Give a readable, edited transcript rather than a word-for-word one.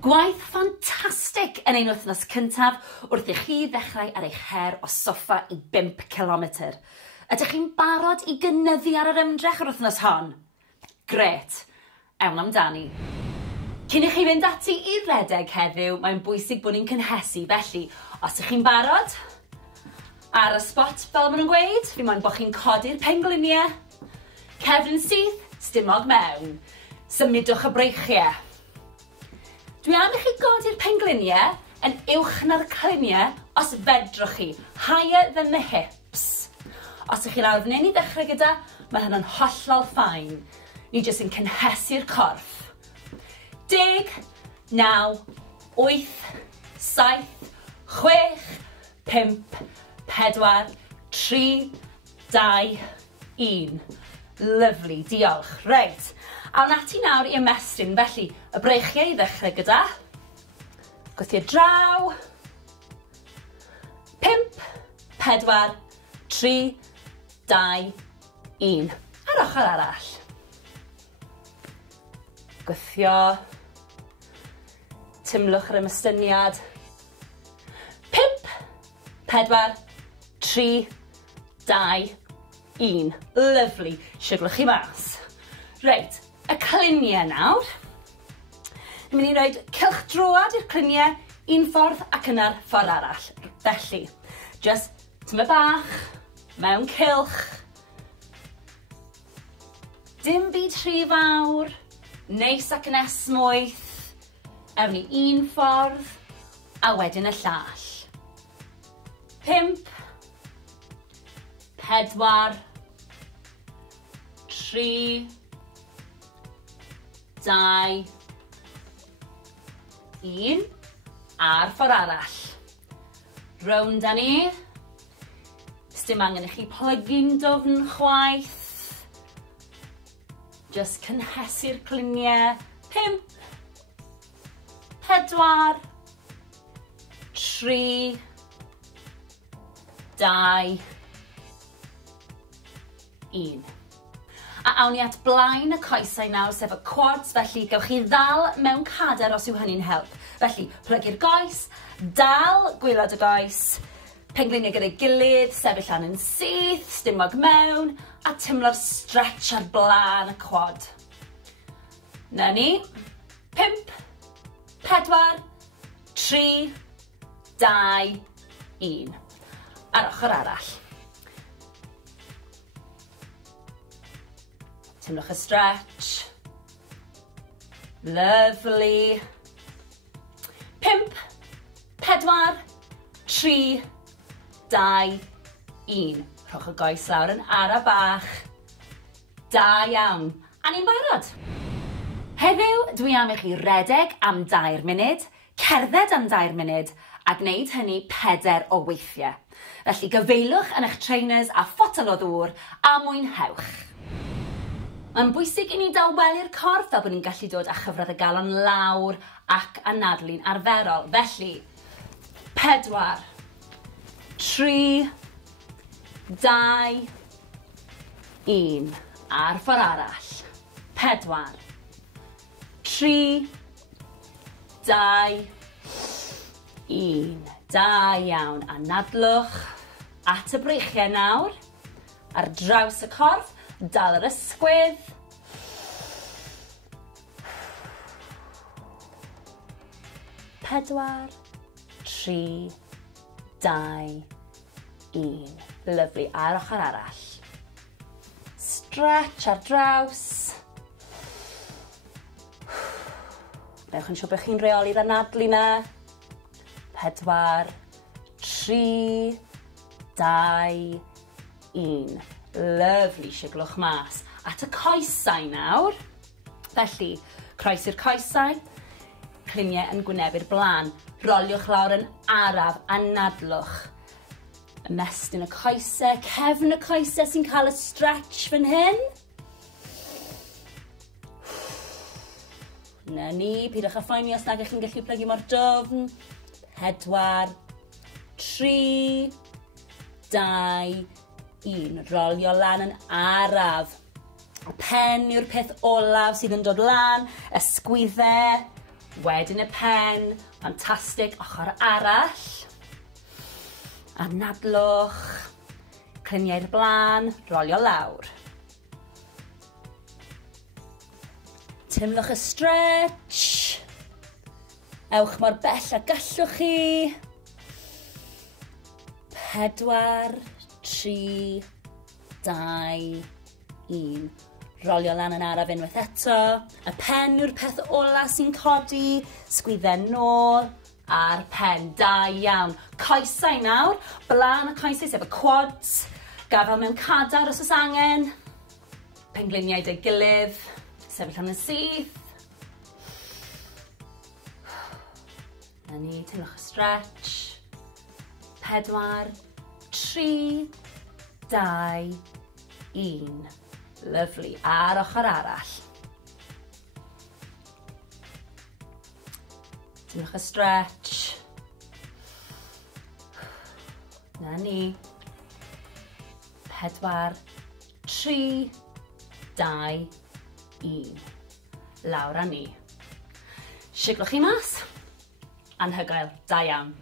Gwaith ffantastig yn ein wythnos cyntaf wrth i chi ddechrau ar eich her o soffa i 5 km. Ydych chi'n barod i gynyddu ar yr ymdrech yr wythnos hon? Gret, ewn amdani. Cyn i chi fynd ati i redeg heddiw, mae'n bwysig bod ni'n cynhesu, felly os ych chi'n barod, ar y spot fel maen nhw'n gweud, fi moyn bod chi'n codi'r pengliniau, cefn syth, stumog mewn, symudwch y breichiau. Dwi am i chi godi'r pengliniau yn uwch na'r cliniau os fedrwch chi, higher than the hips. Os ych chi lawr fan hyn i ddechrau gyda, mae hynny'n hollol ffain. Ni jyst yn cynhesu'r corff. 10, 9, 8, 7, 6, 5, 4, 3, 2, 1. Lyfli, diolch. Reit. Awn ati nawr i ymestyn, felly y breichiau i ddechrau gyda. Gwthio draw. 5, 4, 3, 2, 1. Ar ochr arall. Gwthio. Tumlwch yr ymystyniad. 5, 4, 3, 2, 1. Lyfli. Siglwch chi mas. Reit. Y cliniau nawr. Ni'n mynd i roed cylchdroad i'r cliniau un ffordd ac yna'r ffordd arall. Felly, just tyma bach, mewn cylch. Dim byd rhy fawr, neis ac yn esmwyth. Ewn ni un ffordd, a wedyn y llall. 5, 4, 3, 2, 1, a'r ffordd arall. Rownd â ni. Sdim angen i chi plygu'n dofn chwaith. Just cynhesu'r cliniau. 5, 4, 3, 2, 1. A awn ni at blaen y coesau nawr, sef y quads, felly gewch chi ddal mewn cader os yw hynny'n help. Felly, plygu'r goes, dal gwylod y goes, pengliniau gyda'i gilydd, sefyll lan yn syth, stumog mewn, a tymlo'r stretch ar blaen y quad. Na ni. 5, 4, 3, 2, 1. Ar ochr arall. Tymlwch y stretch. Lovely. 5, 4, 3, 2, 1. Rhowch y goes lawr yn ara bach. Da iawn. A ni'n barod. Heddiw, dwi am i chi redeg am 2 munud, cerdded am 2 munud, a gwneud hynny 4 o weithiau. Felly gyfeilwch yn eich trainers a ffotel o ddŵr a mwynhewch. Mae'n bwysig i ni daweli'r corff fel bod ni'n gallu dod â chyfradd y galon lawr ac anadlu'n arferol. Felly, 4, 3, 2, 1. A'r ffordd arall. 4, 3, 2, 1. Da iawn. Anadlwch at y breichiau nawr. Ar draws y corff. Dal yr ysgwydd. 4, 3, 2, 1. Lyfli. A'r ochr arall. Stretch ar draws. Newch yn siŵr bod chi'n reoli'r anadlu na. 4, 3, 2, 1. Lyfli, siglwch mas. At y coesau nawr. Felly, croes i'r coesau. Cliniau yn gwynebu'r blaen. Roliwch lawr yn araf, anadlwch. Ymestyn y coesau, cefn y coesau sy'n cael y stretch fan hyn. Na ni, pidwch â phoeni os nag ych chi'n gallu plygu mor dofn. 4, 3, 2, 1. Rolio lan yn araf. Y pen yw'r peth olaf sydd yn dod lan. Ysgwyddau. Wedyn y pen, ffantastig, ochr arall. Anadlwch, cliniau'r blaen, rolio lawr. Timlwch y stretch. Ewch mor bell a gallwch chi. 4, 3, 2, 1. Rolio lan yn araf unwaith eto. Y pen yw'r peth ola sy'n codi. Sgwydden nôl a'r pen. Da iawn. Coesau nawr. Blaen y coesau sef y quads. Gafel mewn cadar os oes angen. Pengliniau dy gilydd. Sefyll am y syth. Na ni, teimlwch y stretch. 4, 3, 2, 1. Lyfli. Ar ochr arall. Teimlwch y stretch. Na ni. 4, 3, 2, 1. Lawr â ni. Siglwch chi mas. Anhygoel. Da iawn.